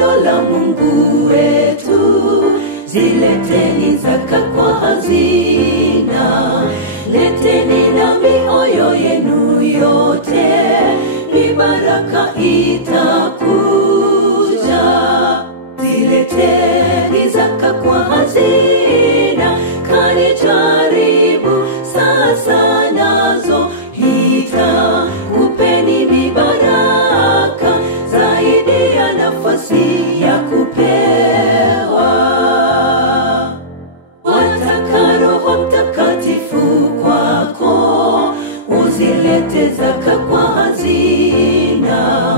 neno la Mungu wetu. Zileteni zaka kwa hazina, leteni na mioyo yenu yote, mibaraka itakuja. Zileteni zaka kwa hazina, kanijaribu sasa nazo itakupeni mibaraka zaidi ya nafasi ya kupewa. Wataka Roho Mtakatifu kwako, uzilete zaka kwa hazina,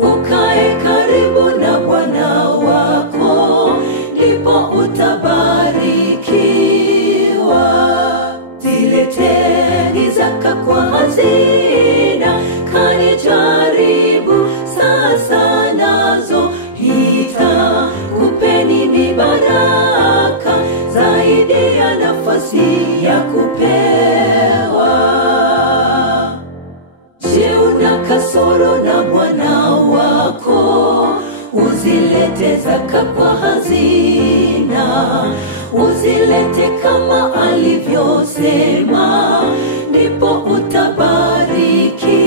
ukae karibu na Bwana wako, ndipo utabarikiwa. Zileteni zaka kwa hazina, kanijaribu sasa nazo itakupeni mibaraka zaidi ya nafasi ya kupewa. Je, una kasoro na Bwana wako? Uzilete zaka kwa hazina, uzilete kama alivyosema, ndipo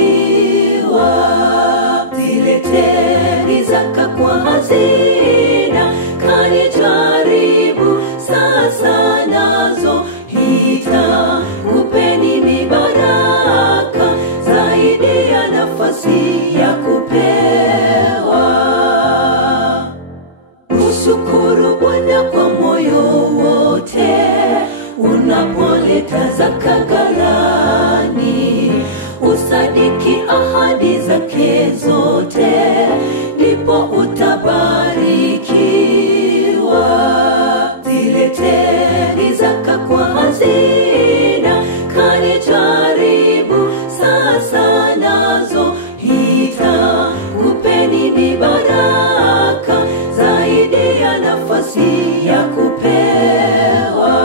utabarikiwa. Zileteni zaka kwa hazina, kanijaribu sasa nazo itakupeni mibaraka zaidi ya nafasi ya kupewa. Mshukuru Bwana kwa moyo wote unapoleta zaka ghalani, usadiki ahadi zake zote, ndipo utabarikiwa. Zileteni zaka kwa hazina, kanijaribu sasa nazo itakupeni mibaraka zaidi ya nafasi ya kupewa.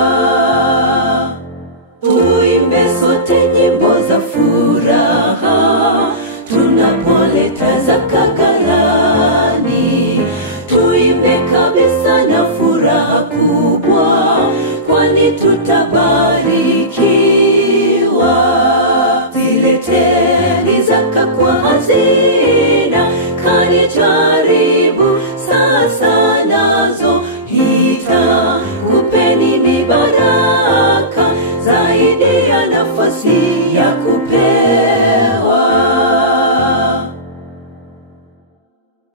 Tuimbe sote nyimbo za furaha tunapoleta zaka ghalani, tuimbe kabisa na furaha kubwa, kwani tutabarikiwa. Zileteni zaka kwa hazina, kanijaribu sasa nazo itakupeni mibaraka zaidi ya nafasi ya kupewa.